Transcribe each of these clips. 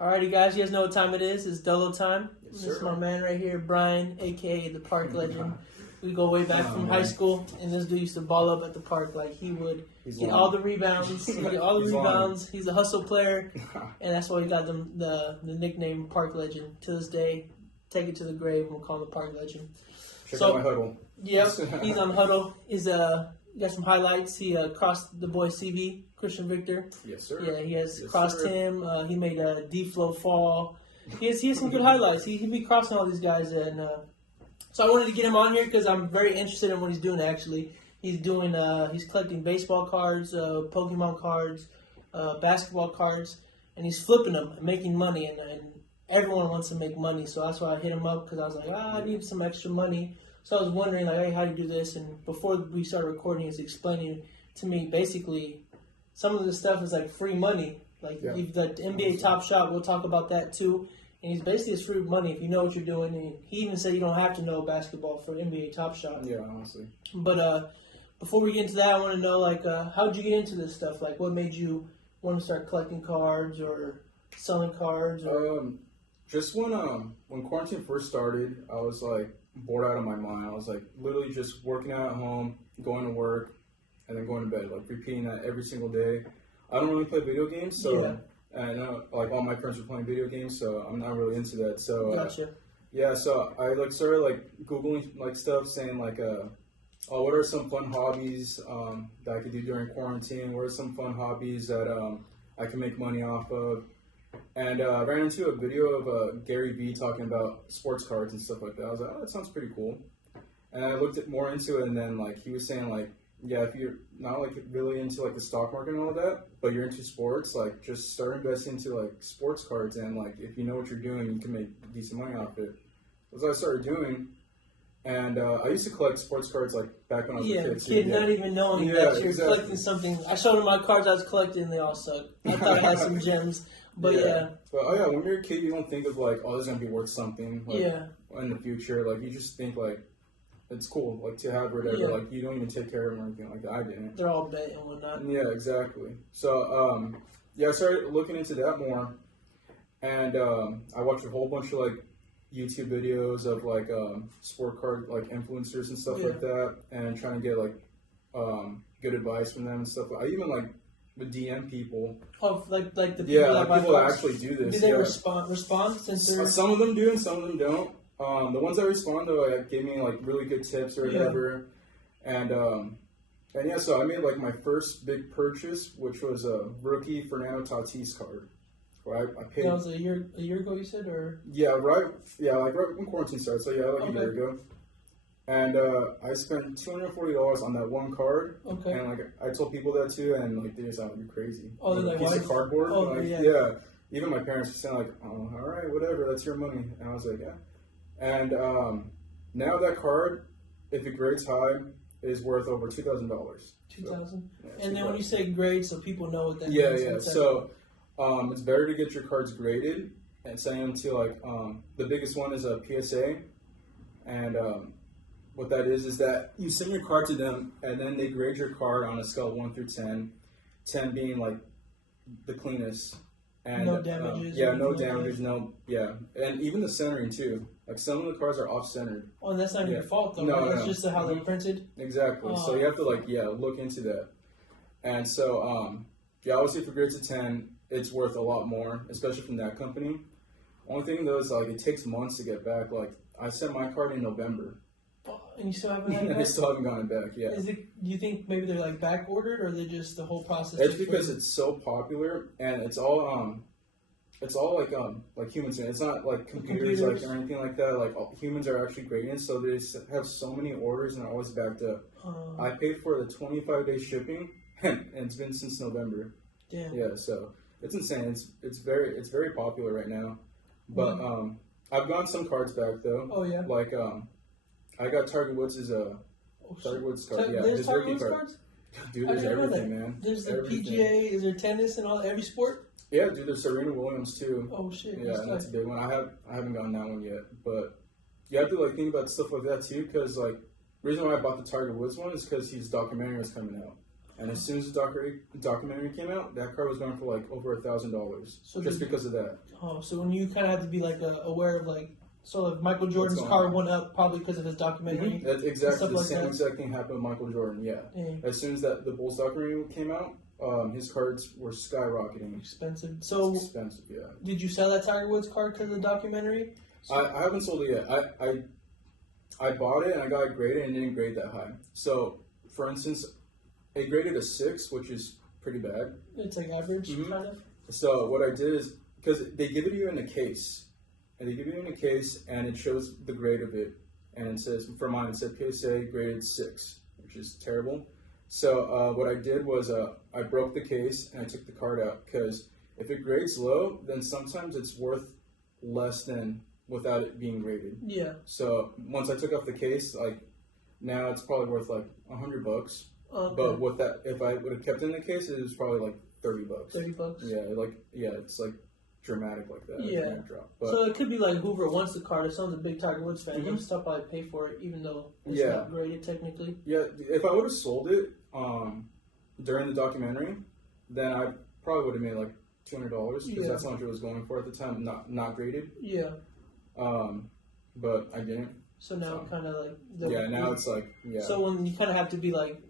Alrighty, guys, you guys know what time it is. It's Dolo time. Yes, This is sir. my man right here, Brian, aka the Park Legend. We go way back from high school, and this dude used to ball up at the park like he would get all the rebounds. He'd get all the rebounds. He's a hustle player, and that's why he got the nickname Park Legend. To this day, take it to the grave. We'll call him the Park Legend. Check out my huddle. Yep, he's on Huddle. He's got some highlights. He crossed the boy CV, Christian Victor. Yes, sir. Yeah, he has Yes, crossed sir. him. He made a D-flow fall. He has some good highlights. He be crossing all these guys, and so I wanted to get him on here because I'm very interested in what he's doing. Actually, he's collecting baseball cards, Pokemon cards, basketball cards, and he's flipping them and making money. And everyone wants to make money, so that's why I hit him up because I was like, I need some extra money. So I was wondering, like, hey, how do you do this? And before we started recording, he's explaining to me basically some of the stuff is like free money. Like you've got NBA Top Shot, we'll talk about that too. And he's basically it's free money if you know what you're doing. And he even said you don't have to know basketball for NBA Top Shot. Yeah, honestly. But before we get into that, I want to know, like, how did you get into this stuff? Like, what made you want to start collecting cards or selling cards? Or... Just when quarantine first started, I was like bored out of my mind. I was like literally just working out at home, going to work, and then going to bed, like repeating that every single day. I don't really play video games, so and I know like all my friends were playing video games, so I'm not really into that. So Gotcha. yeah, so I like started like googling like stuff, saying like what are some fun hobbies that I could do during quarantine? What are some fun hobbies that I can make money off of? And I ran into a video of Gary Vee talking about sports cards and stuff like that. I was like, oh, that sounds pretty cool. And I looked more into it, and then like he was saying like, yeah, if you're not like really into like the stock market and all that, but you're into sports, like just start investing into like sports cards, and like if you know what you're doing, you can make decent money off it. That's what I started doing. And I used to collect sports cards like back when I was a kid. Not even knowing that you're collecting something. I showed him my cards I was collecting, and they all suck. I thought I had some gems, but But when you're a kid, you don't think of like, oh, this is gonna be worth something. Like, in the future, like you just think like it's cool, like to have whatever. Yeah. Like you don't even take care of them or anything like that. I didn't. They're all bet and whatnot. Yeah, exactly. So I started looking into that more, and I watched a whole bunch of like YouTube videos of like sport card like influencers and stuff like that, and trying to get like good advice from them and stuff. I even like would DM people. Oh, like the people that people that actually do this. Do they respond since they're... Some of them do and some of them don't. The ones that respond though, like gave me like really good tips or whatever, and yeah, so I made like my first big purchase, which was a rookie Fernando Tatis card. Right, I paid. That was a year ago, you said, or right when quarantine started. So like a year ago, and I spent $240 on that one card. Okay. And like I told people that too, and like they just thought I'd be crazy. Oh, like, they're a piece of cardboard. Oh, like, yeah. Even my parents were saying like, oh, all right, whatever, that's your money, and I was like, yeah. And now that card, if it grades high, is worth over $2,000. $2,000. And then when you say grade, so people know what that means. Yeah. So. It's better to get your cards graded and send them to like the biggest one is a PSA, and what that is that you send your card to them and then they grade your card on a scale of 1 through 10, 10 being like the cleanest, and no damages. No damages, and even the centering too. Like some of the cards are off centered. Oh, and that's not your fault though. No, it's just how they're printed. Exactly. So you have to look into that, and so obviously if it grades a 10. It's worth a lot more, especially from that company. Only thing though is like it takes months to get back. Like I sent my card in November, and you still haven't gotten it back? I still haven't gotten it back. Yeah. Do you think maybe they're like back ordered, or they just the whole process? It's because it's so popular, and it's all like humans. It's not like computers like or anything like that. Like humans are actually grading, so they have so many orders and are always backed up. I paid for the 25-day shipping, and it's been since November. Damn. Yeah. So. It's insane. It's very popular right now, but I've gotten some cards back though. Oh yeah. Like I got Tiger Woods' Tiger Woods card. There's Tiger Woods cards. Dude, there's everything, man. There's the PGA. Is there tennis and every sport? Yeah, dude. There's Serena Williams too. Oh shit. Yeah, and that's a big one. I haven't gotten that one yet, but you have to like think about stuff like that too, because like the reason why I bought the Tiger Woods one is because his documentary was coming out. And as soon as the documentary came out, that card was going for like over $1,000 just because of that. Oh, so when you kind of have to be like aware of like, so if Michael Jordan's card went up probably because of his documentary. Mm-hmm. That's exactly the like same that. exact thing happened with Michael Jordan. Yeah. As soon as the Bulls documentary came out, his cards were skyrocketing. Expensive. So expensive. Yeah. Did you sell that Tiger Woods card because of the documentary? I haven't sold it yet. I bought it and I got it graded and it didn't grade that high. So, for instance, it graded a 6, which is pretty bad. It's like average, kind of. So what I did is, because they give it to you in a case, and it shows the grade of it, and it says, for mine, it said PSA graded 6, which is terrible. So what I did was I broke the case and I took the card out, because if it grades low, then sometimes it's worth less than without it being graded. Yeah. So once I took off the case, like now it's probably worth like $100. Okay. But with that, if I would have kept it in the case, it was probably like $30. $30. Yeah, it's like dramatic like that. Yeah. Drop. But, so it could be like Hoover wants the card. If someone's a big Tiger Woods fan, he'll still probably pay for it, even though it's not graded technically. Yeah, if I would have sold it during the documentary, then I probably would have made like $200 because that's how much it was going for at the time, not graded. Yeah. But I didn't. So now kind of like... now it's like, So when you kind of have to be like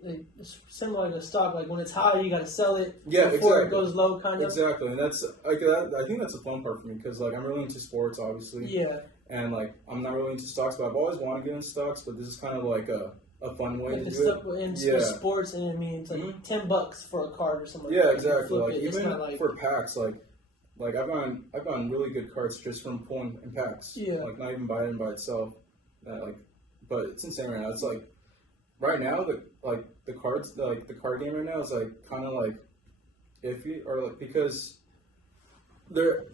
similar to stock, like when it's high, you got to sell it before exactly. it goes low, kind of. Exactly, and that's like I think that's the fun part for me because like I'm really into sports, obviously. Yeah. And like I'm not really into stocks, but I've always wanted to get into stocks. But this is kind of like a fun way like to do it. And for sports, and I mean it's like $10 for a card or something. Yeah, like exactly. Like even for packs, like I've gotten really good cards just from pulling in packs. Yeah. Like not even buying it by itself. But it's insane right now. It's like right now the cards the card game right now is like kind of like iffy or like because they're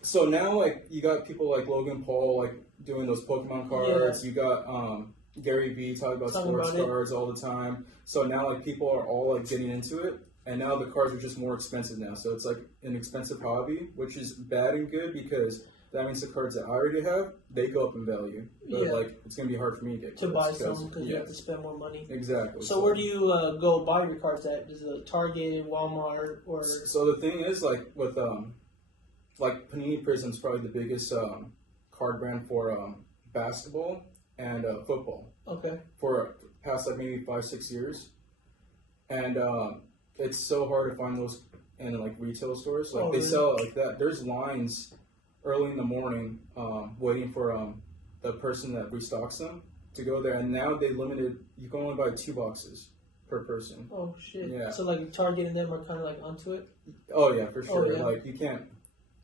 so now like you got people like Logan Paul like doing those Pokemon cards. You got Gary Vee talking about sports cards all the time. So now like people are all like getting into it. And now the cards are just more expensive now. So it's like an expensive hobby, which is bad and good because that means the cards that I already have, they go up in value. But like it's going to be hard for me to get cards buy some because you have to spend more money. Exactly. So where do you go buy your cards at? Is it Target, Walmart, or... So the thing is like with like Panini Prism's probably the biggest card brand for basketball and football. Okay. For past like maybe 5-6 years. And it's so hard to find those in like retail stores. Like they sell it like that. There's lines early in the morning waiting for the person that restocks them to go there. And now they limited, you can only buy 2 boxes per person. Oh shit. Yeah. So like Target and them are kind of like onto it? Oh yeah, for sure. Oh, yeah. Like you can't,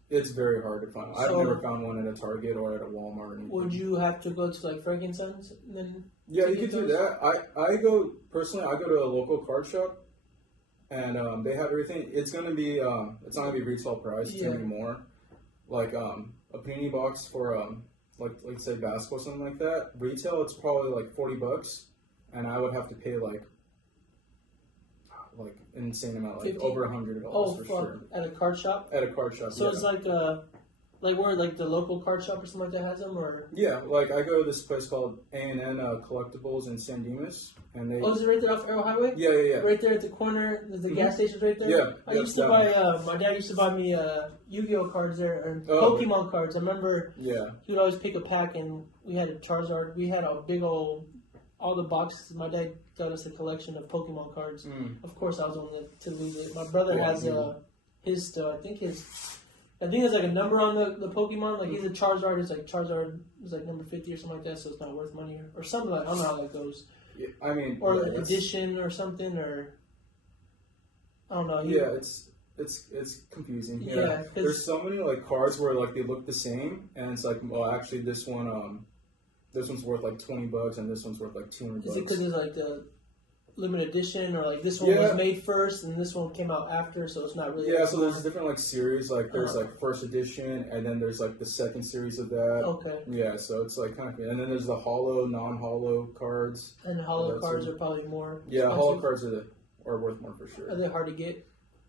it's very hard to find. I've never found one at a Target or at a Walmart or anything. Would you have to go to like Frankenstein's and then? Yeah, you could do that. I go personally. I go to a local card shop, and they have everything. It's gonna be it's not gonna be retail price. It's gonna be more like a panini box for like say basketball or something like that. Retail, it's probably like $40, and I would have to pay like an insane amount, like 50? over $100 for sure. At a card shop? At a card shop. So it's like where like the local card shop or something like that has them, or? Yeah, like I go to this place called A&N Collectibles in San Dimas, and they. Oh, is it right there off Arrow Highway? Yeah. Right there at the corner, the gas station's right there. Yeah. I used to buy. My dad used to buy me Yu-Gi-Oh cards there and Pokemon cards. I remember. Yeah. He would always pick a pack, and we had a Charizard. We had a big old, all the boxes. My dad got us a collection of Pokemon cards. Of course, I was the one to lose it. My brother has his still. I think there's like a number on the Pokemon. Like he's a Charizard. It's like Charizard is like number 50 or something like that. So it's not worth money or something like. I don't know how that goes. Yeah, I mean, or edition or something, or I don't know. Yeah, it's confusing. Yeah, there's so many like cards where like they look the same, and it's like, well, actually this one's worth like $20, and this one's worth like $200. Is it because it's like the limited edition, or like this one was made first and this one came out after, so it's not really? Yeah, so there's different like series. Like there's like first edition, and then there's like the second series of that. Okay. Yeah, so it's like kind of, and then there's the hollow, non-hollow cards. And the hollow cards are probably more. Yeah, expensive. Hollow cards are worth more for sure. Are they hard to get?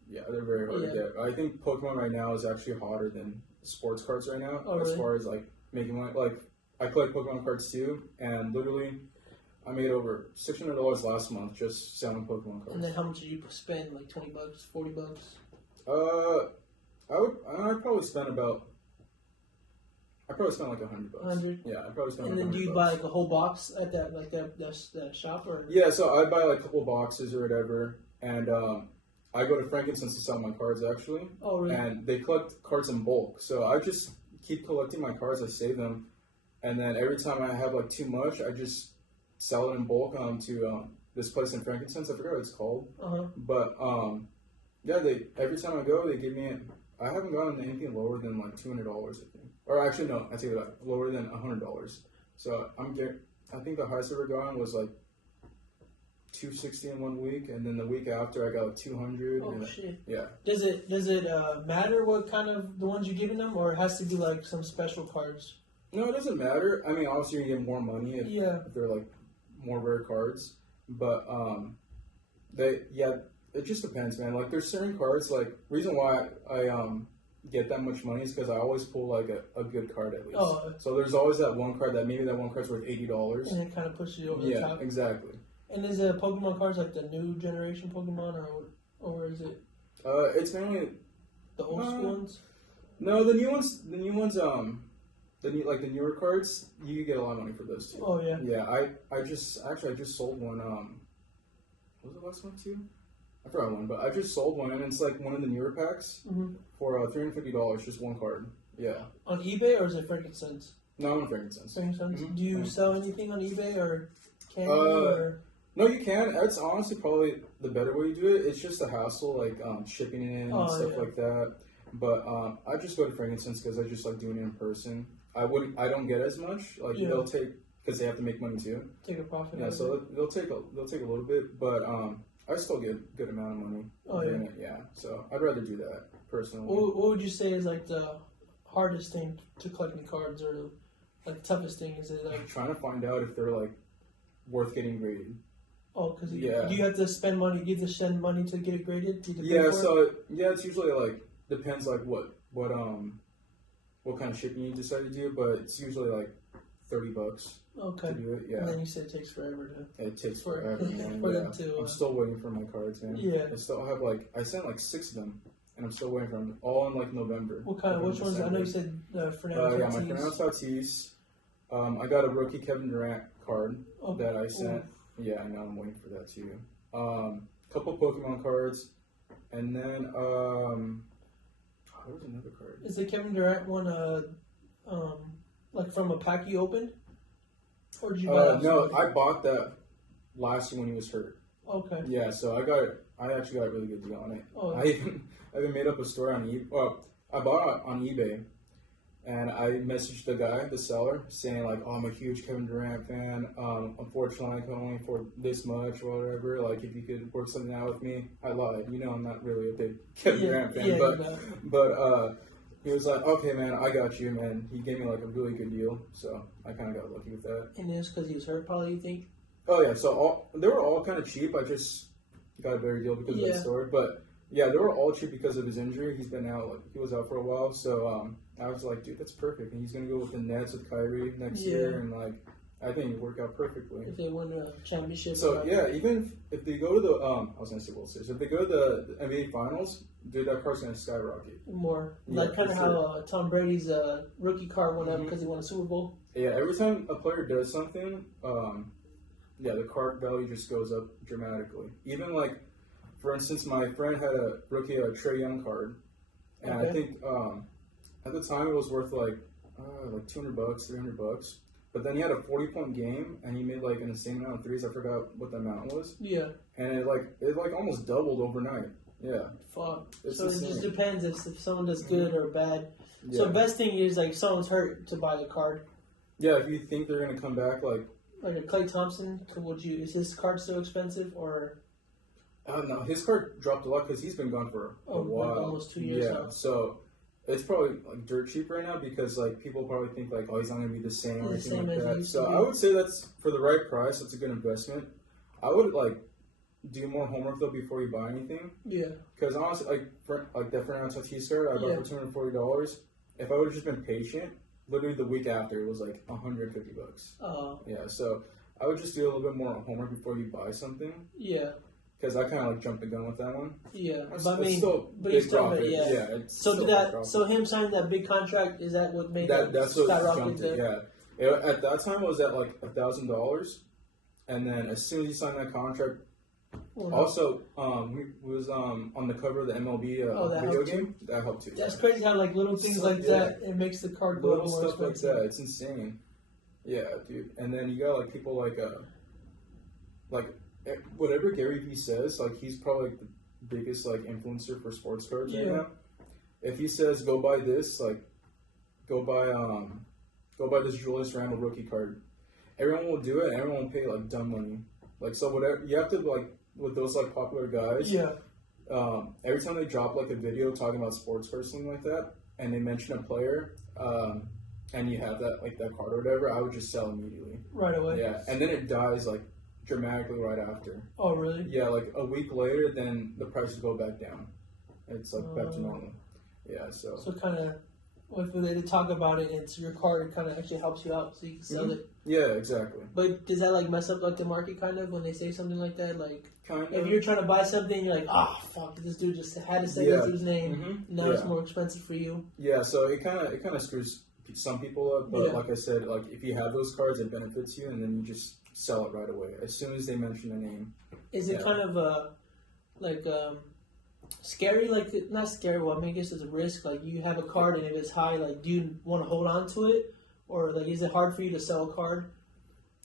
Yeah, they're very hard to get. I think Pokemon right now is actually hotter than sports cards right now, as far as like making money. Like I collect Pokemon cards too, and literally, I made over $600 last month just selling Pokemon cards. And then how much did you spend? Like $20, $40? I'd probably spend about. I probably spent like $100. 100. Yeah, I probably spent. And like then do you $100. buy like a whole box at that shop or? Yeah, so I buy like a couple boxes or whatever, and I go to Frankincense to sell my cards actually, Oh really? and they collect cards in bulk. So I just keep collecting my cards. I save them, and then every time I have like too much, I just sell it in bulk to this place in Frankincense. I forgot what it's called, but yeah, every time I go, they give me. I haven't gotten anything lower than like $200, I think. Or actually, no, I take it back. Lower than $100. So I think the highest I ever gotten was like $260 in 1 week, and then the week after I got like $200. Oh and, shit! Yeah. Does it matter what kind of the ones you're giving them, or it has to be like some special cards? No, it doesn't matter. I mean, obviously you get more money if they're like more rare cards, but it just depends, man. Like there's certain cards. Like reason why I get that much money is because I always pull like a good card at least. Oh. So there's always that one card that maybe that one card's worth $80. And it kind of pushes you over the Yeah, top. exactly. And is it Pokemon cards like the new generation Pokemon, or is it It's mainly the old school ones? no, the new ones, the newer cards, you get a lot of money for those too. Oh yeah. Yeah, I just sold one. What was the last one too? I forgot one, but I just sold one, and it's like one of the newer packs for $350, just one card. Yeah. On eBay or is it Frankincense? No, I'm on Frankincense. Frankincense. Mhm. Do you sell anything on eBay or can you? Or? No, you can. It's honestly probably the better way to do it. It's just a hassle, like shipping it in and stuff like that. But I just go to Frankincense because I just like doing it in person. I don't get as much. Like they'll take because they have to make money too. Take a profit. Yeah, so they'll take a little bit, but I still get a good amount of money. Oh yeah. It, yeah. So I'd rather do that personally. What would you say is like the hardest thing to collecting cards, or like the toughest thing? Is it like trying to find out if they're like worth getting graded? Oh, because do you have to spend money? Do you have to spend money to get it graded? Do you have to pay for it? It's usually like depends like what kind of shipping you decide to do, but it's usually like $30 Okay. to do it. Yeah, And then you said it takes forever to. it takes for- forever. Man. for Yeah. them to, I'm still waiting for my cards, man. Yeah. I still have I sent like 6 of them, and I'm still waiting for them. All in like November. What kind of? Which ones? I know you said Fernando Yeah, my Tatis. Fernando Tatis. I got a rookie Kevin Durant card that I sent. Yeah, I know. I'm waiting for that too. Couple Pokemon cards, and then what was another card? Is the Kevin Durant one like from a pack you opened, or did you buy that? No, I bought that last year when he was hurt. Okay. Yeah, so I actually got a really good deal on it. Oh. I even made up a story on eBay. Well, I bought it on eBay, and I messaged the seller, saying like, "Oh, I'm a huge Kevin Durant fan. Unfortunately, I can only afford this much or whatever. Like, if you could work something out with me." I lied. You know, I'm not really a big Kevin Durant fan, but he was like, "Okay, man, I got you, man." He gave me like a really good deal, so I kind of got lucky with that. And it's because he was hurt, probably. You think? Oh yeah, so they were all kind of cheap. I just got a better deal because of the store, but. Yeah, they were all cheap because of his injury. He's been out, he was out for a while. So I was like, dude, that's perfect. And he's going to go with the Nets with Kyrie next year. And, I think it worked out perfectly. If they win a championship. So, yeah, even if they go to the, I was going to say World Series. If they go to the NBA Finals, dude, that card's going to skyrocket. More. Yeah, Like kind of how Tom Brady's rookie card went up because he won a Super Bowl. Yeah, every time a player does something, the card value just goes up dramatically. Even, for instance, my friend had a rookie Trae Young card, and I think at the time it was worth like $200, $300. But then he had a 40-point game, and he made an insane amount of threes. I forgot what the amount was. Yeah. And it almost doubled overnight. Yeah. Fuck. It's so it insane. just depends if someone does good or bad. Yeah. So the best thing is if someone's hurt to buy the card. Yeah, if you think they're gonna come back, like a Klay Thompson, is his card still expensive or? No, his card dropped a lot because he's been gone for a while. Almost 2 years now. So it's probably dirt cheap right now because people probably think oh, he's not gonna be the same or anything like that. So I would say that's for the right price. That's a good investment. I would do more homework though before you buy anything. Yeah. Because honestly, that Fernando Tatis card I bought for $240. If I would have just been patient, literally the week after it was $150. Oh. Yeah. So I would just do a little bit more homework before you buy something. Yeah. Because I kind of like jumped the gun with that one. Yeah, It's but I mean, still but big you still, profit. yeah. It's So still did big that? profit. So him signing that big contract, is that what made That's what skyrocket? jumped it. Yeah. At that time, it was at like $1,000, and then as soon as you signed that contract, also we was on the cover of the MLB that video helped game. That helped too. That's crazy how like little things like that it makes the card go Little more stuff like expensive. that. It's insane. Yeah, dude. And then you got like people like whatever Gary Vee says, like he's probably like the biggest like influencer for sports cards right now. If he says go buy this, like go buy this Julius Randle rookie card, everyone will do it. And everyone will pay like dumb money. Like so, whatever you have to like with those like popular guys. Yeah. Every time they drop like a video talking about sports or something like that, and they mention a player, and you have that like that card or whatever, I would just sell immediately. Right away. Yeah, and then it dies like dramatically right after. Oh really? Yeah, like a week later, then the prices go back down. It's like back to normal. Yeah, so. So kind of, if they talk about it, and it's your card. It kind of actually helps you out, so you can sell it. Yeah, exactly. But does that like mess up like the market kind of when they say something like that? Like Kind of. if you're trying to buy something, you're like, fuck, this dude just had to say this dude's name. Mm-hmm. Now it's more expensive for you. Yeah, so it kind of screws some people up, but like I said, like if you have those cards, it benefits you, and then you just sell it right away as soon as they mention the name. Is it kind of scary? Like not scary. Well, I mean, I guess it's a risk. Like you have a card, and if it's high, like do you want to hold on to it, or like is it hard for you to sell a card?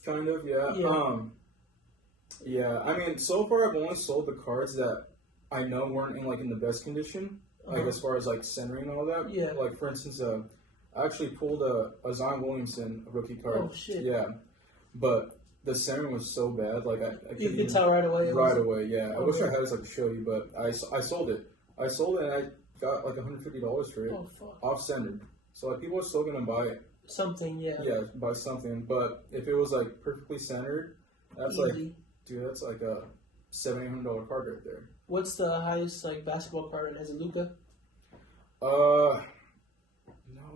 Kind of, yeah. Yeah. I mean, so far I've only sold the cards that I know weren't in the best condition, like as far as like centering and all that. Yeah. Like for instance, I actually pulled a Zion Williamson rookie card. Oh shit. Yeah, but the centering was so bad. Like I You could tell right away. Right away, yeah. I wish I had it so I could show you, but I sold it. I sold it and I got like $150 for it, off centered. So like people are still gonna buy it. Something, yeah. Yeah, buy something. But if it was like perfectly centered, that's easy. that's like a $700-800 card right there. What's the highest like basketball card? Has it Luka? No,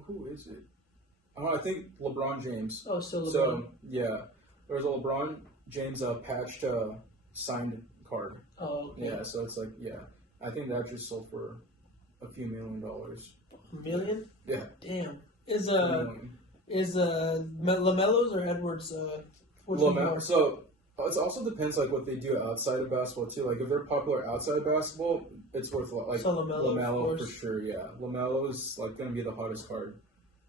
who is it? I think LeBron James. Oh, still LeBron. So yeah, there's a LeBron James patched signed card. Oh, okay. Yeah, so it's like I think that just sold for a few $1 million. $1 million? Yeah. Damn. Is LaMelo's or Edwards? Which one more? So it also depends like what they do outside of basketball too. Like if they're popular outside of basketball, it's worth like so LaMelo for sure. Yeah, LaMelo is like going to be the hottest card.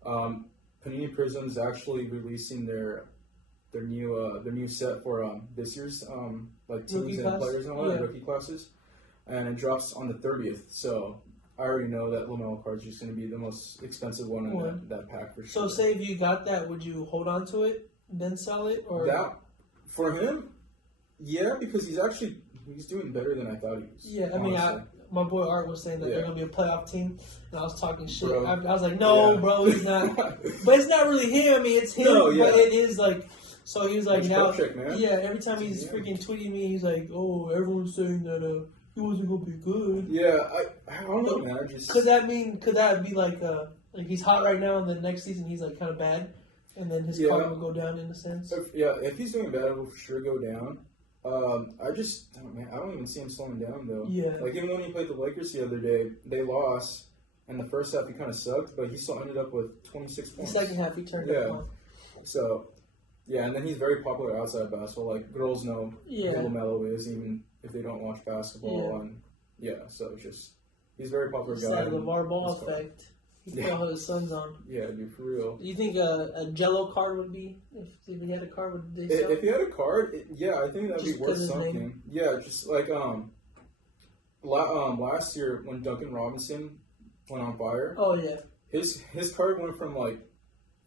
Panini Prism's actually releasing their new set for this year's like teams rookie and class? players and all that rookie classes, and it drops on the 30th. So I already know that LaMelo card is just going to be the most expensive one in that pack for sure. So say if you got that, would you hold on to it then sell it, or that for him? Yeah, because he's doing better than I thought he was. Yeah, I mean, my boy Art was saying that they're gonna be a playoff team, and I was talking shit. Bro. I was like, no, bro, he's not. But it's not really him. I mean, it's him, but it is like. So he was like, now, man. Yeah. Every time he's freaking tweeting me, he's like, oh, everyone's saying that he wasn't gonna be good. Yeah, I don't know, man. Could that be like he's hot right now, and the next season he's like kind of bad, and then his card will go down in a sense? If he's doing bad, it will for sure go down. I don't even see him slowing down though. Yeah. Like even when he played the Lakers the other day, they lost, and the first half he kind of sucked, but he still ended up with 26 points. The second half he turned it on. So, and then he's very popular outside of basketball. Like girls know who LaMelo is, even if they don't watch basketball. So it's just he's a very popular guy. It's that LeVar Ball effect. He put all his sons on. Yeah, dude, for real. Do you think a Jello card would be if he had a card? Would they sell? If he had a card, I think that'd be worth something. Name? Yeah, just like last year when Duncan Robinson went on fire. Oh yeah. His card went from like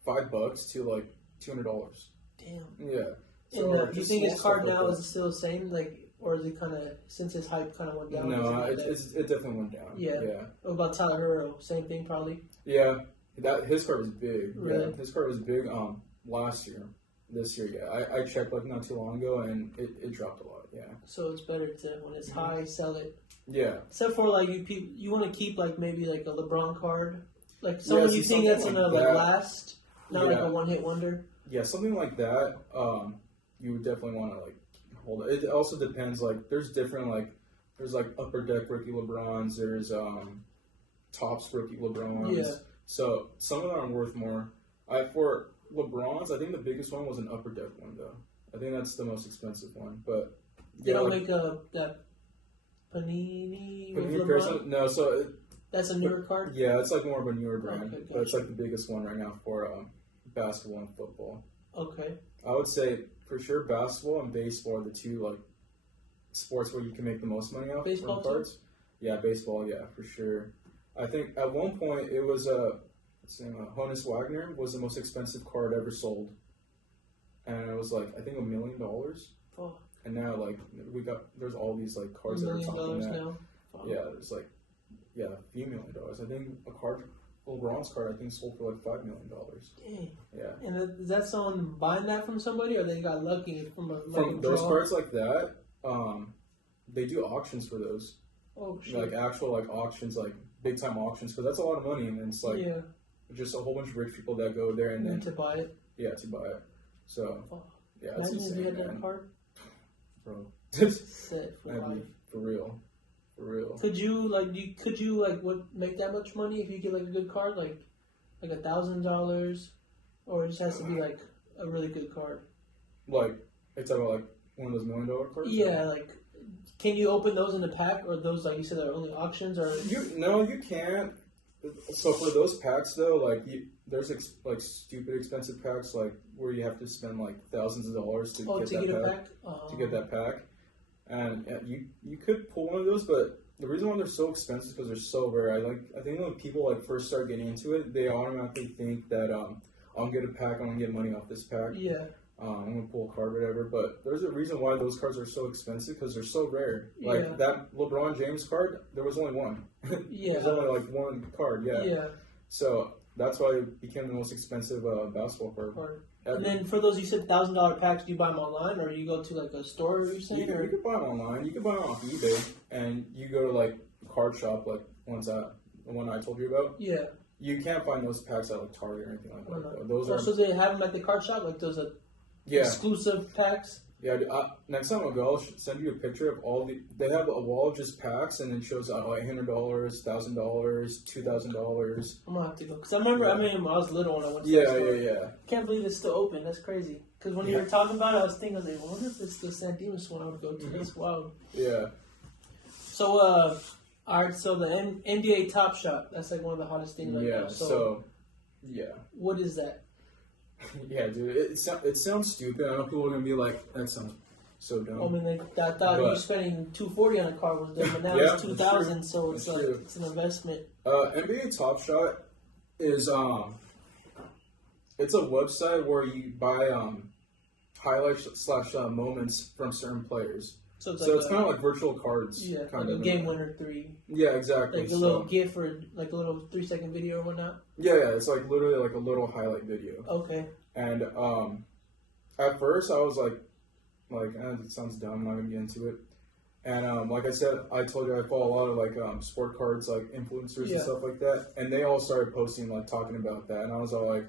$5 to like $200. Damn. Yeah. So do you think his card now is still the same? Like, or is it kind of since his hype kind of went down? No, it definitely went down. Yeah. What about Tyler Hero? Same thing probably. Yeah, his card was big. Really? Yeah, his card was big. Last year, this year, I checked like not too long ago, and it dropped a lot. Yeah. So it's better to when it's high, sell it. Yeah. Except for like you want to keep like maybe like a LeBron card, like someone you think that's gonna like last, not like a one-hit wonder. Yeah, something like that. you would definitely want to like hold it. It also depends. Like, there's different there's like upper deck rookie LeBrons. There's tops rookie LeBrons. Yeah. So some of them are worth more. For LeBrons, I think the biggest one was an upper deck one though. I think that's the most expensive one. But They don't like, make that Panini with Panini LeBron? Pearson, no. So That's a newer card? yeah, it's like more of a newer brand, Okay, but it's like the biggest one right now for basketball and football. Okay. I would say for sure basketball and baseball are the two like sports where you can make the most money off Baseball from cards. Yeah, baseball, yeah, for sure. I think at one point it was Honus Wagner was the most expensive card ever sold, and it was like I think $1 million. Oh. And now like there's all these like cards $1 that are million topping that. now? Oh. Yeah, there's like a few $1 million. I think a card, LeBron's card, I think sold for like $5 million. Dang. Yeah. And is that someone buying that from somebody, or they got lucky from a lucky From those draw? cards like that, they do auctions for those. Oh, shit. Like actual like auctions, like big time auctions, because that's a lot of money, and it's like yeah. just a whole bunch of rich people that go there and And then then to buy it. to buy it. So Oh. yeah, that's Imagine if you insane, had that man. card. Bro. Set for That'd be life. for real. Could you make that much money if you get like a good card, like $1,000, or it just has to be like a really good card? Like it's about like one of those $1 million cards. Yeah, like can you open those in a pack, or those like you said are only auctions, or You can't. So for those packs though, like there's like stupid expensive packs like where you have to spend like thousands of dollars to get a that pack? to get that pack, and you could pull one of those, but the reason why they're so expensive is because they're so rare. I think when people like first start getting into it, they automatically think that I'm gonna get a pack, I'm gonna get money off this pack. Yeah. I'm gonna pull a card, whatever. But there's a reason why those cards are so expensive because they're so rare. Like Yeah. that LeBron James card, there was only one. Yeah. There's only like one card. Yeah. Yeah. So that's why it became the most expensive basketball card. And ever. then for those you said $1,000 packs, do you buy them online, or you go to like a store? You're saying, You or could buy them online. You could buy them off eBay, and you go to like a card shop, like the one I told you about. yeah. You can't find those packs at like Target or anything like that. Though. Those are So they have them at the card shop, like those yeah. exclusive packs. Yeah, next time I'll go, I'll send you a picture of all the. They have a wall of just packs, and it shows $800, $1,000, $2,000. I'm gonna have to go because I remember. Yeah. I mean, when I was little when I went to Yeah, the store. yeah. Can't believe it's still open. That's crazy. Because when you were talking about it, I was thinking, I wonder if it's the San Dimas one I would go to. That's wild. Yeah. So, all right. So the NBA Top Shot. That's like one of the hottest things right now. So, yeah. what is that? Yeah, dude. It sounds stupid. I know people are gonna be like, that sounds so dumb. I mean, I thought you were spending $240 on a car with them, but now Yeah, it's that's $2,000. true. So it's That's like true. it's an investment. NBA Top Shot is it's a website where you buy highlights / moments from certain players. So it's, So it's kind of like virtual cards. yeah, kind like of a Game Winner 3, Yeah, exactly. like a little GIF or like a little 3-second video or whatnot. Yeah, it's like literally like a little highlight video. Okay. And at first I was like it sounds dumb. I'm not gonna get into it. And like I said, I told you I follow a lot of like sport cards, like influencers Yeah. and stuff like that. And they all started posting like talking about that, and I was all like,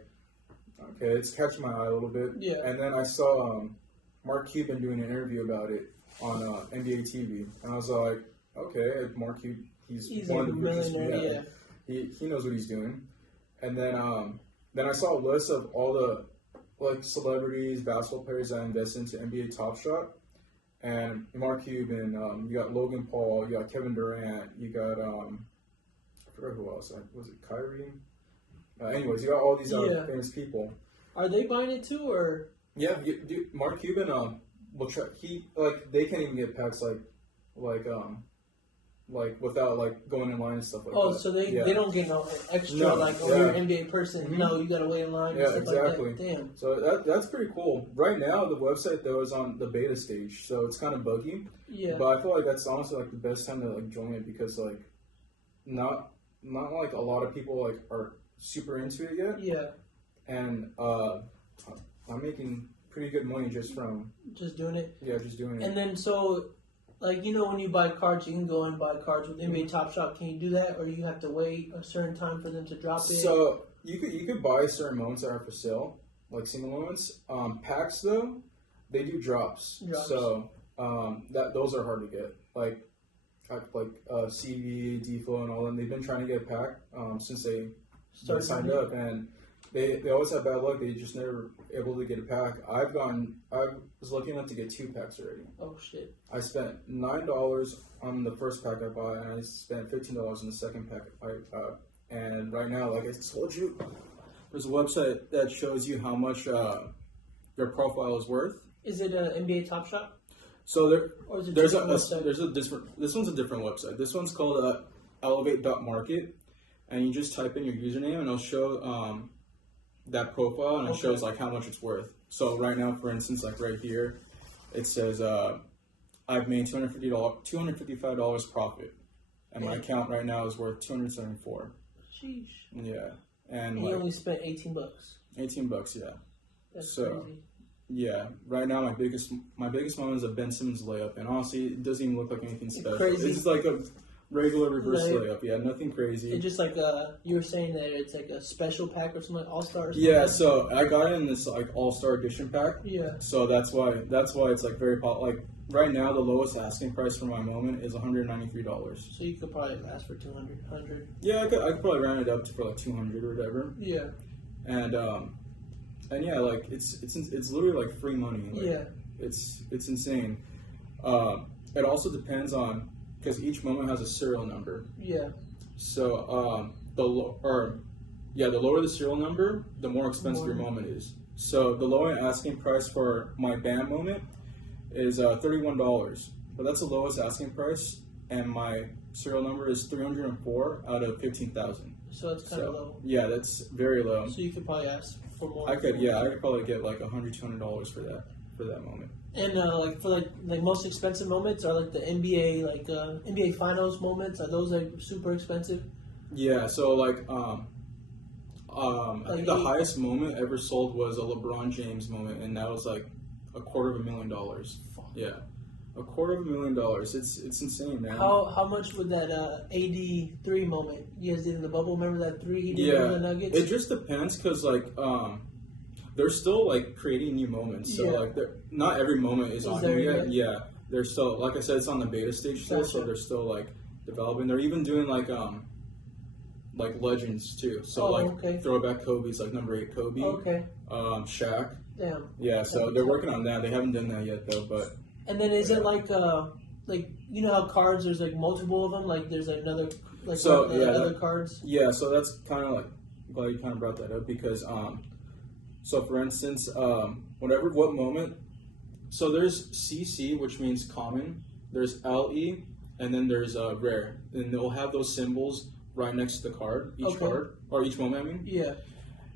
okay, it's catching my eye a little bit. Yeah. And then I saw Mark Cuban doing an interview about it on NBA TV, and I was like, okay, Mark Cuban, he's one like of a the richest. millionaire. Yeah. He knows what he's doing. And then I saw a list of all the like celebrities, basketball players that invest into NBA Top Shot. And Mark Cuban, you got Logan Paul, you got Kevin Durant, you got I forgot who else. Was it Kyrie? Anyways, you got all these famous people. Are they buying it too, or? Yeah, Mark Cuban will try. They can't even get packs like without like going in line and stuff like that. Oh, so they don't get no extra you're an NBA person. Mm-hmm. No, you gotta wait in line. Yeah, and stuff exactly. Like that. Damn. So that's pretty cool. Right now, the website though is on the beta stage, so it's kind of buggy. Yeah. But I feel like that's honestly like the best time to like join it because like not like a lot of people like are super into it yet. Yeah. And I'm making pretty good money just from doing it. Yeah, just doing it. And then so. Like, you know, when you buy cards, you can go and buy cards with NBA Top Shot. Can you do that, or you have to wait a certain time for them to drop it? So you could buy certain moments that are for sale, like single moments. Packs though, they do drops. So those are hard to get. Like CV, Deflow, and all them. They've been trying to get a pack since they signed up, and they always have bad luck. They just never able to get a pack. I was lucky enough to get 2 packs already. Oh shit! I spent $9 on the first pack I bought, and I spent $15 on the second pack I bought. And right now, like I told you, there's a website that shows you how much your profile is worth. Is it an NBA Top Shot? So there's a different. This one's a different website. This one's called Elevate.market, and you just type in your username, and it'll show that profile, and it shows like how much it's worth. So right now, for instance, like right here, it says I've made $255 profit, and my account right now is worth $274. Sheesh. Yeah, and you only spent $18. $18, yeah. That's so crazy. yeah, right now my biggest moment is a Ben Simmons layup, and honestly, it doesn't even look like anything special. Crazy. It's just like a regular reverse layup. Yeah, nothing crazy. It's just like you were saying that it's like a special pack or something, like All-Star. Or something. Yeah, so I got it in this like All-Star edition pack. Yeah. So that's why it's like very like right now the lowest asking price for my moment is $193. So you could probably ask for 200. Yeah, I could probably round it up to for like 200 or whatever. Yeah. And yeah, like it's literally like free money. Like, yeah. It's insane. It also depends on because each moment has a serial number. Yeah. So the lower the serial number, the more expensive your moment is. So the low asking price for my BAM moment is $31, but that's the lowest asking price, and my serial number is 304 out of 15,000. So it's kind of low. Yeah, that's very low. So you could probably ask for more. I could probably get like $100, $200 for that moment. And like for like most expensive moments are like the NBA NBA Finals moments. Are those like super expensive? Yeah. So like I think the highest moment ever sold was a LeBron James moment, and that was like $250,000. Yeah, $250,000. It's insane, man. How much would that AD 3 moment you guys did in the bubble? Remember that 3 he did with the Nuggets? It just depends because like they're still like creating new moments. So like not every moment is on here yet. Yeah, they're still like I said, it's on the beta stage still, so they're still like developing. They're even doing like legends too. So throwback Kobe's like number 8 Kobe. Okay. Shaq. Damn. Yeah, so they're working on that. They haven't done that yet though, but. And then is it like you know how cards there's like multiple of them, like there's another other cards. Yeah, so that's kind of like I'm glad you kind of brought that up because so for instance what moment. So there's CC, which means common. There's LE, and then there's rare, and they'll have those symbols right next to the card, card or each moment. I mean. Yeah.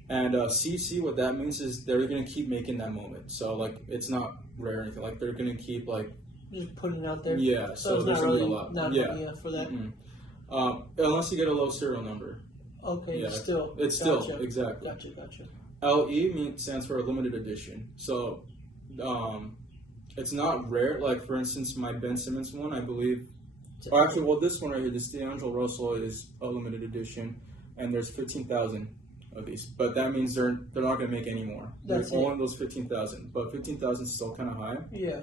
And CC, what that means is they're gonna keep making that moment. So like it's not rare or anything. Like they're gonna keep like just putting it out there. Yeah. So there's gonna be a lot. For that. Unless you get a low serial number. Okay. Yeah. Still. It's still exactly. Gotcha. LE stands for a limited edition. So it's not rare. Like for instance, my Ben Simmons one, I believe. Or actually, this one right here, this D'Angelo Russell is a limited edition, and there's 15,000 of these. But that means they're not going to make any more. There's only those 15,000, but 15,000 is still kind of high. Yeah.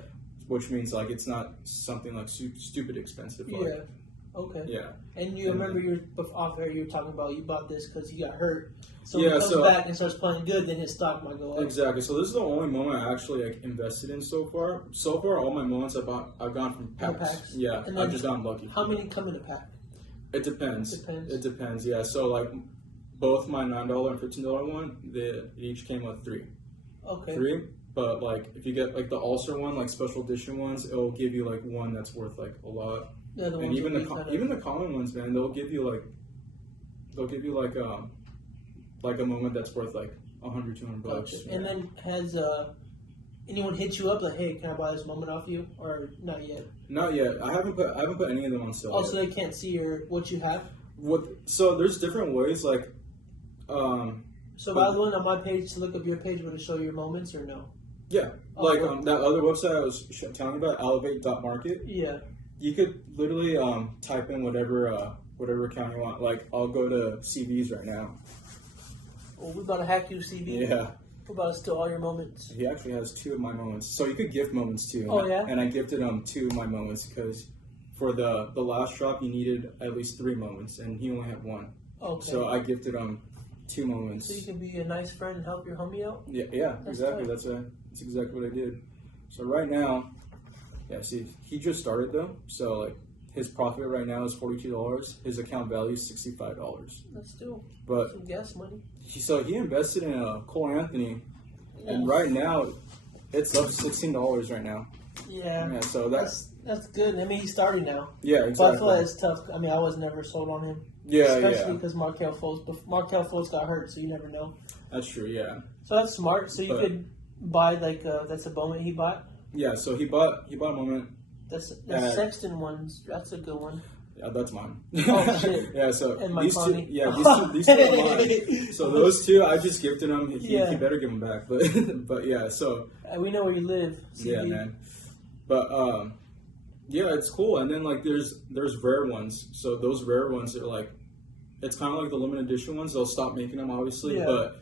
Which means like it's not something like stupid expensive. Like, yeah. Okay. Yeah. And you remember off air you were talking about you bought this because he got hurt. So when he comes back and starts playing good, then his stock might go up. Exactly. So this is the only moment I actually like invested in so far. So far, all my moments I've gone from packs. Yeah. And I've just gotten lucky. How many come in a pack? It depends. It depends. Yeah. So like both my $9 and $15 one, they each came with 3. Okay. 3. But like if you get like the All-Star one, like special edition ones, it'll give you like one that's worth like a lot. Yeah, and even the common ones, man, they'll give you like a moment that's worth like $100, $200. Gotcha. And then has anyone hit you up like, hey, can I buy this moment off you, or not yet? Not yet. I haven't put any of them on sale. Oh, so they can't see what you have? So there's different ways like. So if I went on my page to look up your page, would it show your moments or no? Yeah, like that other website I was telling you about, Elevate.market. Yeah. You could literally type in whatever account you want. Like I'll go to CVs right now. Well, we about to hack you, CV. Yeah. What about still all your moments? He actually has 2 of my moments. So you could gift moments too. Oh, yeah? And I gifted him 2 of my moments because for the last drop you needed at least 3 moments, and he only had 1. Okay. So I gifted him 2 moments. So you can be a nice friend and help your homie out? Yeah, That's exactly. tight. That's exactly what I did. So right now, see, he just started though. So like his profit right now is $42. His account value is $65. That's still But some gas money. he invested in Cole Anthony, and right now it's up $16 right now. Yeah. So that's good. I mean, he's starting now. yeah, But I exactly. feel like it's tough. I mean, I was never sold on him. Yeah, Especially because Markelle Fultz. But Markelle Fultz got hurt, so you never know. That's true. Yeah. So that's smart. So you But- could buy that's a Bowman he bought. Yeah. So he bought a moment. That's Uh, Sexton one's. That's a good one. Yeah, that's mine. Oh, shit. Yeah, so And my these Connie. 2, these two are mine. So those 2, I just gifted him. He better give them back. But yeah, so We know where you live. yeah, CD. man. But yeah, it's cool. And then like there's rare ones. So those rare ones are like, it's kind of like the limited edition ones. They'll stop making them obviously, Yeah. but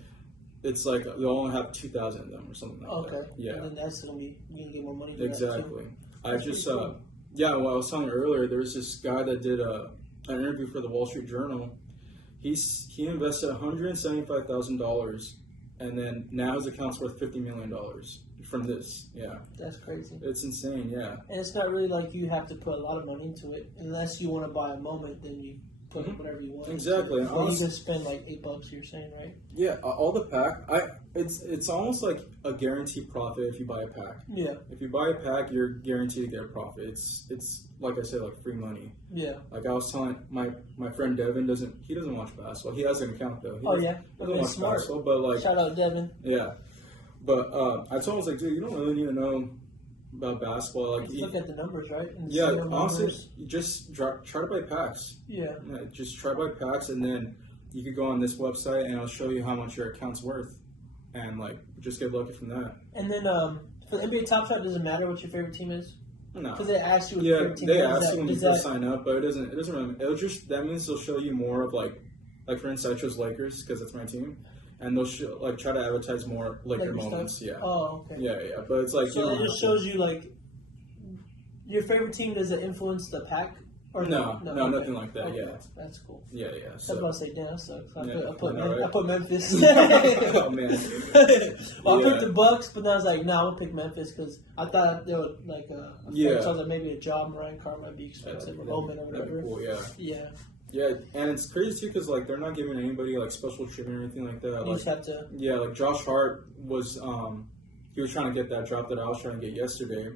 it's like they'll only have 2,000 of them or something like Okay. that. Yeah. And then that's gonna be you can get more money. For That Exactly. too. I That's just, pretty cool. yeah, well, I was telling you earlier, there was this guy that did an interview for the Wall Street Journal. He invested $175,000, and then now his account's worth $50 million from this. Yeah, That's crazy. it's insane. Yeah, And it's not really like you have to put a lot of money into it. Unless you want to buy a moment, then you put whatever you want. Exactly. Or you just spend like $8. You're saying, right? yeah. All the pack. It's almost like a guaranteed profit if you buy a pack. Yeah. If you buy a pack, you're guaranteed to get a profit. It's like I said, like free money. Yeah. Like I was telling my friend Devin doesn't watch basketball. He has an account though. He Oh yeah. doesn't That's watch smart. basketball, but like Shout out Devin. yeah. But I told him I was like, dude, you don't really need to know about basketball. Like Just look at the numbers, right? And the yeah, serial honestly, numbers. you just try to buy packs. Yeah. Yeah, just try to buy packs, and then you could go on this website and it'll show you how much your account's worth, and like just get lucky from that. And then for the NBA Top Shot, does it matter what your favorite team is? No. Because they ask you what your Yeah, favorite team they is. ask you when you Does first that, sign up, but it doesn't really. It'll just that means they'll show you more of like for instance, I chose Lakers because that's my team, and they'll like try to advertise more Laker Laker moments. stuff? Yeah. Oh, okay. Yeah, but it's like So it just shows you like your favorite team. Does it influence the pack? Or No, okay. nothing like that. Okay. Yeah, That's cool. yeah. I was about to say, damn, that sucks. I Yeah, put I know, right? I put Memphis. Oh man. Well, I Yeah. picked the Bucks, but then I was like, nah, I'll pick Memphis because I thought they were like a Yeah. franchise that maybe a job Ryan Carr might be expensive, a moment or That'd be whatever. cool. Yeah. Yeah, Yeah, and it's crazy too because like they're not giving anybody like special treatment or anything like that. you Like, just have to. yeah, like Josh Hart was he was trying to get that drop that I was trying to get yesterday,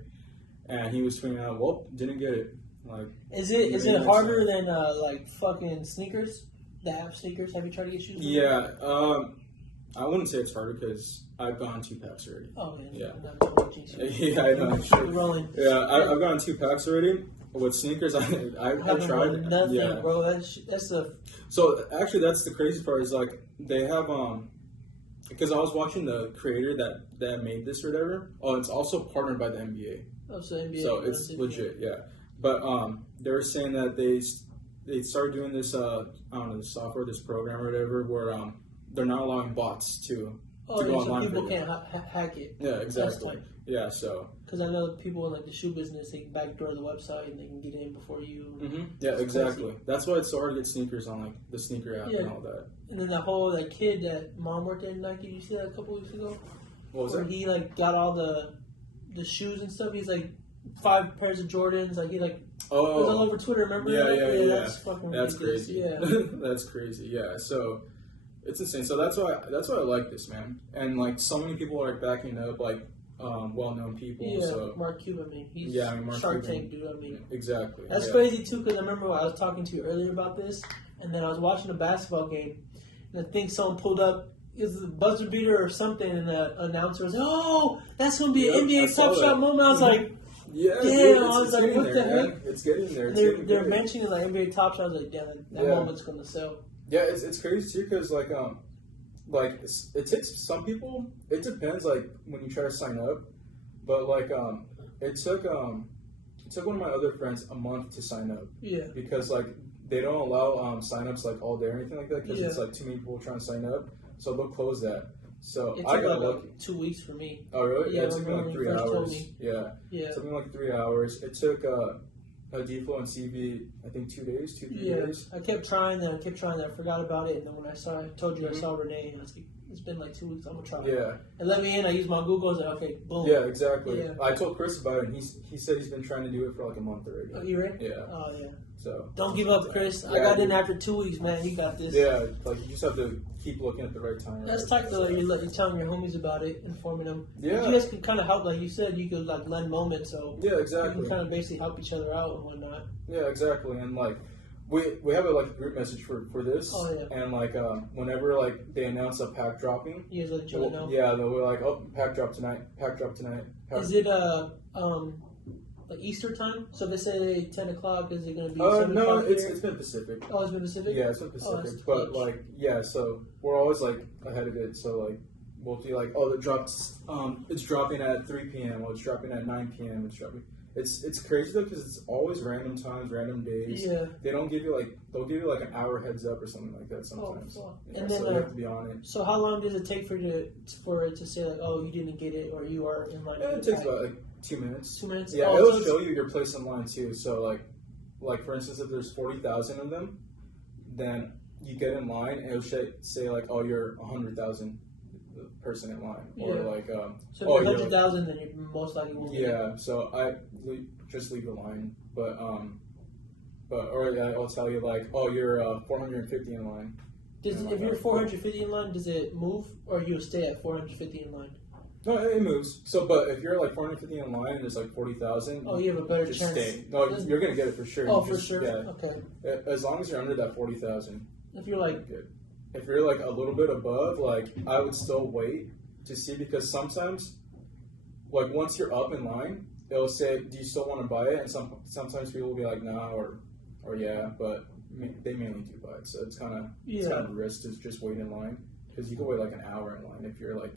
and he was tweeting out, "Well, didn't get it." Like, Is it Yeah, harder than like fucking sneakers? The app sneakers? Have you tried to get shoes? yeah, I wouldn't say it's harder because I've gone 2 packs already. Oh man. Yeah. Yeah. Yeah, I know. You're rolling. Yeah, I've gone 2 packs already. With sneakers, I Haven't tried. done nothing, Yeah. bro. That's a So actually, that's the crazy part is like they have because I was watching the creator that made this or whatever. Oh, it's also partnered by the NBA, NBA. so it's legit, yeah. But they were saying that they started doing this I don't know, the software, this program or whatever, where they're not allowing bots to Oh, go yeah, so online people for you. can't hack it. Yeah, That's exactly. tight. Yeah, so. Because I know people in like the shoe business, they can backdoor the website and they can get in before you. Mm-hmm. Yeah, exactly. That's why it's so hard to get sneakers on like the sneaker app Yeah. and all that. And then that kid that mom worked at Nike, did you see that a couple weeks ago? What was Where that? he like got all the shoes and stuff. He's like 5 pairs of Jordans. Like he like it was all Oh, over Twitter. Remember? yeah. That's fucking that's ridiculous. crazy. Yeah. That's crazy. Yeah, so it's insane. So that's why I like this, man. And like so many people are like backing up, like well-known people. Yeah, So Mark Cuban. I mean, he's Yeah, I mean, Mark Shark Cuban. Tank dude. I mean, exactly. that's yeah. crazy too. Because I remember I was talking to you earlier about this, and then I was watching a basketball game, and I think someone pulled up. It was a buzzer beater or something, and the announcer was, "Oh, that's gonna be an Yep, I NBA saw Top Shot that. moment." I was like, Yeah, Damn, dude, I was like, getting what the there, man. heck? It's getting there. It's they're getting good. mentioning like NBA Top Shot. I was like, "Damn, that Yeah. moment's gonna sell." Yeah, it's crazy too because like it takes some people. It depends like when you try to sign up, but like it took one of my other friends a month to sign up Yeah, because like they don't allow sign-ups like all day or anything like that because it's Yeah. like too many people trying to sign up, so they'll close that. So It I took got like lucky. 2 weeks for me. Oh really? Yeah, It took me when like you 3 first told hours. me. Yeah. Yeah. It took me like 3 hours. It took a D-Flow and CB, I think 2 days, 3 Yeah, days. I kept trying that. I forgot about it, and then when I told you I Mhm. saw Renee, and I was like, it's been like 2 weeks. I'm gonna try. Yeah. And let me in. I used my Google. I was like, okay, boom. Yeah, exactly. Yeah. I told Chris about it, and he said he's been trying to do it for like a month already. Oh, you ready? Yeah. Oh yeah. So Don't give up, Chris. I Yeah, got in dude. after 2 weeks, man. You got this. Yeah, like you just have to keep looking at the right time. That's right? tight though. You're telling your homies about it, informing them. Yeah. You guys can kind of help, like you said. You could like lend moments, so Yeah, you exactly. can kind of basically help each other out and whatnot. Yeah, exactly. And like we have a like group message for this. Oh, yeah. And like whenever like they announce a pack dropping, You guys let each other know. yeah, they'll be like, oh, pack drop tonight, pack drop tonight. Pack. Is it like Easter time? So they say 10 o'clock. Is it going to be? 7 No, o'clock it's here? been Pacific. Oh, it's been Pacific. Yeah, it's been Oh, that's Pacific. But clutch. like yeah, so we're always like ahead of it. So like we'll be like, oh, the drops it's dropping at 3 p.m. Well, it's dropping at 9 p.m. It's dropping. It's crazy though because it's always random times, random days. Yeah. They don't give you like they'll give you like an hour heads up or something like that sometimes. Oh, Yeah, and then, so you have to be on it. So how long does it take for it to say like, oh, you didn't get it, or you are in line? Yeah, it takes about like 2 minutes. 2 minutes. Yeah, Oh, it'll so it's- show you your place in line too. So like for instance, if there's 40,000 of them, then you get in line and it'll say like, oh, you're 100,000 person in line, or Yeah. like So oh, if you're you're 100,000, then you most likely won't. get it. yeah. So just leave the line, but or I'll tell you like, oh, you're 450 in line. If you're 450 in line, does it move, or you'll stay at 450 in line? No, it moves. So, but if you're like 450 in line and there's like 40,000, Oh, you have a better just chance. stay. No, you're gonna get it for sure. Oh, You for just- sure. Yeah. Okay. As long as you're under that 40,000. If you're like, Good. If you're like a little bit above, like I would still wait to see, because sometimes, like once you're up in line, it'll say, "Do you still want to buy it?" And sometimes people will be like, "Nah," or "Yeah," but they mainly do buy it. So it's kind of a risk to just wait in line, because you can wait like an hour in line if you're like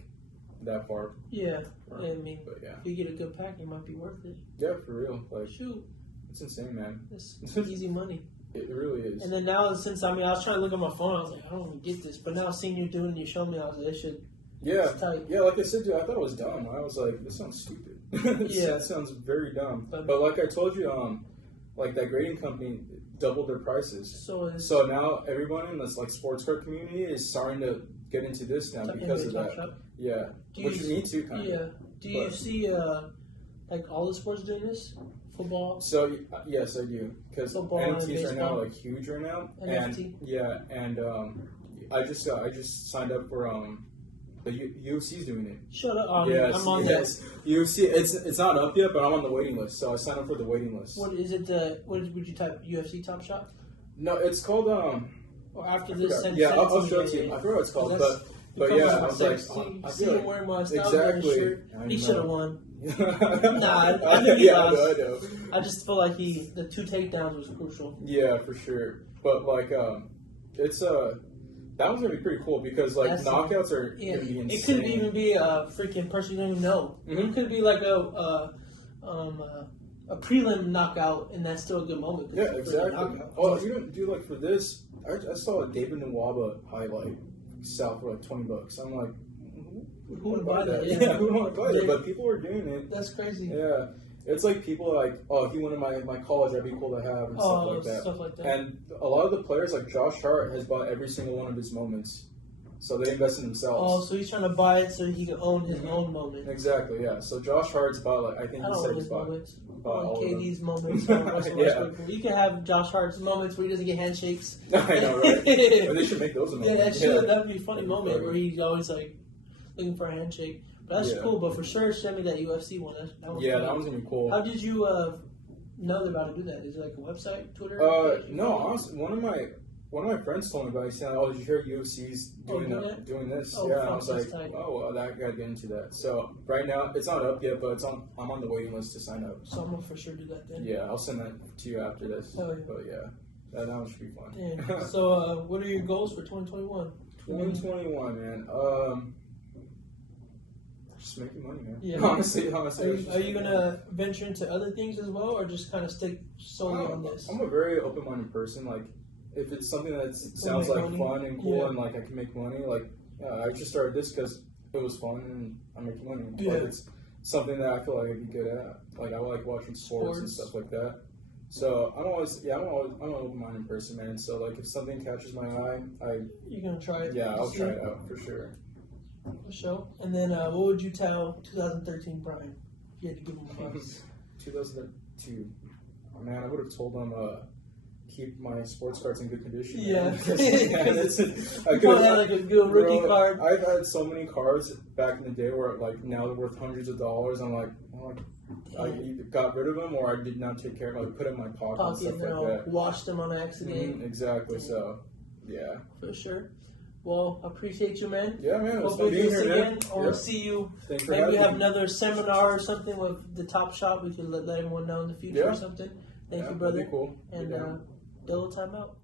that far. yeah. I mean, But yeah, if you get a good pack, it might be worth it. yeah, for real. Like Shoot, it's insane, man. it's easy money. It really is. And then now, since I was trying to look at my phone, I was like, I don't even get this. But now seeing you doing it, you showed me, I was like, it should. Yeah, It's tight. yeah. Like I said, dude, I thought it was dumb. I was like, this sounds stupid. Yeah. That sounds very dumb. But- But like I told you, like that grading company doubled their prices. So now everyone in this like sports car community is starting to get into this now because of that. Yeah, Do which you- you need to kind of. Yeah. Do you But- see like all the sports doing this? Football. So yes, I do, because Football and NFTs are now baseball. like huge right now, NFT? and yeah, and I just signed up for the UFC's doing it. Shut up. Oh, Yes, I'm on yes. UFC. It's not up yet, but I'm on the waiting list, so I signed up for the waiting list. that. What is it? Would you type UFC Top Shot? No, it's called Or after I this, forgot. send Yeah, send I'll to show me, it to you. yeah. I forgot what it's called, That's- but It yeah, comes I with was my like, sex. I See feel him like wearing my Style exactly. shirt. I He know. should have won. nah, I knew he yeah, lost. I know. I just feel like the 2 takedowns was crucial. Yeah, for sure. But like, it's that one's gonna be pretty cool because like That's- knockouts are Yeah, gonna be insane. it could even be a freaking person you don't even know. Mhm. It could be like a prelim knockout, and that's still a good moment. 'cause Yeah, it's a freaking exactly. knockout. Oh, you don't do like for this. I saw a David Nwaba highlight sell for like $20. I'm like, Who would buy that? Yeah, who would want to buy that? Yeah. But people are doing it. That's crazy. Yeah, it's like people are like, oh, he went to my college, that'd be cool to have, and stuff like that. Stuff like that. And a lot of the players, like Josh Hart, has bought every single one of his moments, so they invest in Oh, themselves. so he's trying to buy it so he can own his Mhm. own moment. Exactly, yeah. So Josh Hart's bought like I think I he don't said own he's his bought. moments. bought all of them. KD's moments. On Russell Yeah. Westbrook. You can have Josh Hart's moments where he doesn't get handshakes. I know, right? But they should make those. Yeah, that moments. should. That'd be a funny moment where he's always like looking for a handshake. But that's Yeah. cool. But for sure, send me that UFC one. That one's Yeah, cool. that one's gonna be cool. How did you know they're about to do that? Is it like a website, Twitter? page? No, honestly, one of my friends told me about it. He said, "Oh, did you hear UFC's doing doing that? doing this?" Oh, yeah, and I fuck, was that's like, tight. "Oh, well, I gotta get into that." So right now, it's not up yet, but I'm on the waiting list to sign up. So I'm gonna for sure do that then. Yeah, I'll send that to you after this. Oh, yeah. But yeah, that one should be fun. Damn. So what are your goals for 2021? 2021, man. Just making money, man. Yeah. Honestly, Are you gonna venture into other things as well, or just kind of stick solely on this? I'm a very open-minded person. Like, if it's something that sounds make like money. fun and cool, Yeah. and like I can make money, like I just started this because it was fun and I'm making money. Yeah. Like, it's something that I feel like I'd be good at. Like I like watching sports and stuff like that. So I'm an open-minded person, man. So like if something catches my eye, You're gonna try it. yeah, I'll try it out for sure. For sure. And then what would you tell 2013 Brian? If you had to give him advice. 2002. Oh, man, I would have told him keep my sports cards in good condition. Yeah. I You probably had like a good rookie card. I've had so many cards back in the day where like now they're worth hundreds of dollars. I'm like, I either got rid of them or I did not take care of them. I put it in my pocket and stuff like that. Washed them on accident. Exactly. So, yeah. For sure. Well, I appreciate you, man. Yeah, man. It's Hope fun we do being this here, again, man. or Yeah. see you. Thanks for Maybe we having have me. another seminar or something with the Top Shop. We could let everyone know in the future Yeah. or something. Thank you, That'd brother. be cool. And Dolo time out.